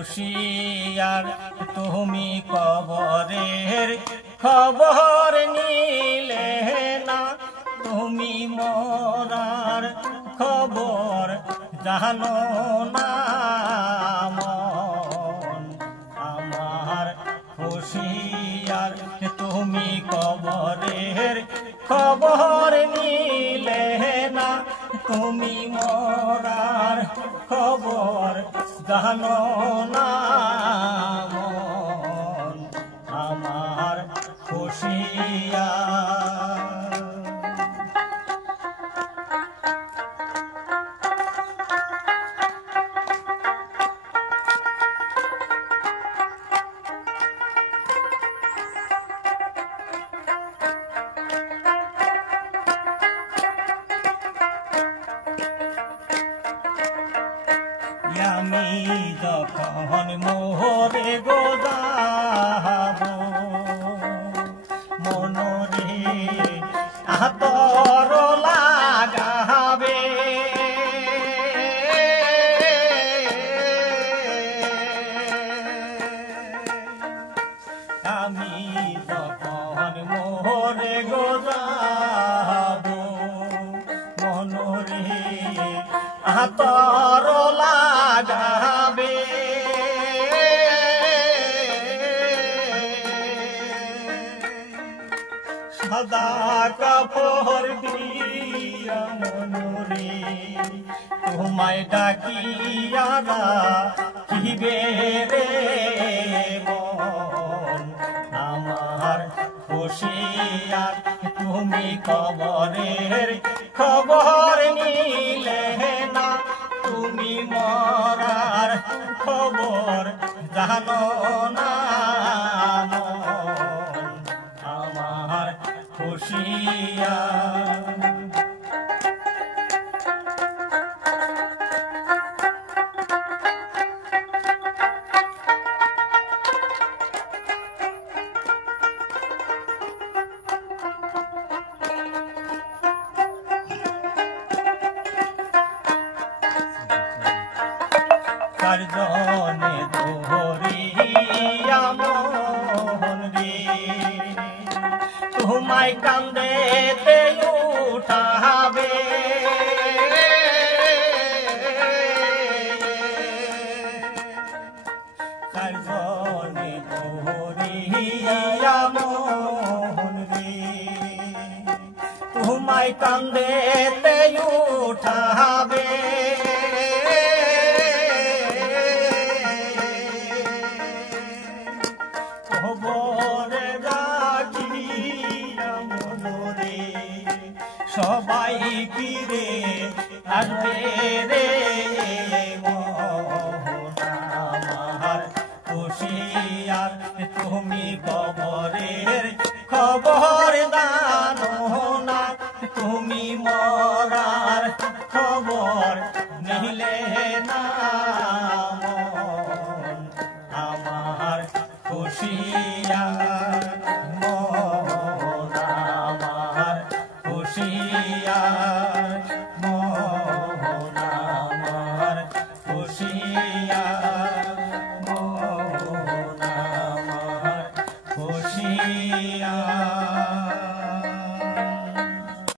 হুঁশিয়ার তুমি কবরের খবর নিলে না, তুমি মরার খবর জানো না মন আমার। হুঁশিয়ার তুমি কবরের খবর নিলে না, তুমি মরার খবর জানো না মন আমার। হুঁশিয়ার আমি যখন মোহরে গো যাব মনরে আতর লাগাবে, আমি যখন মোহরে গো যাব মনরে আতর লাগাবে, সাদা কাপড় দিয়া মনরে তোমায় ডাকিয়া রাখিবে রে মন আমার। হুঁশিয়ার তুমি কবরের খবর নিলে না, তুমি মরার খবর জানো না মন আমার। হুঁশিয়ার কারজনে ধরিয়া মন রে তোমায় কান্দেতে উঠাবে, কারজনে ধরিয়া মন রে তোমায় কান্দেতে উঠাবে, খবরে রাখিয়া মনরে সবাই ফিরে আসবে রে মন আমার। হুঁশিয়ার তুমি কবরের খবর জানো না, তুমি মরার খবর নিলে না মন আমার। হুঁশিয়ার মন আমার। হুঁশিয়ার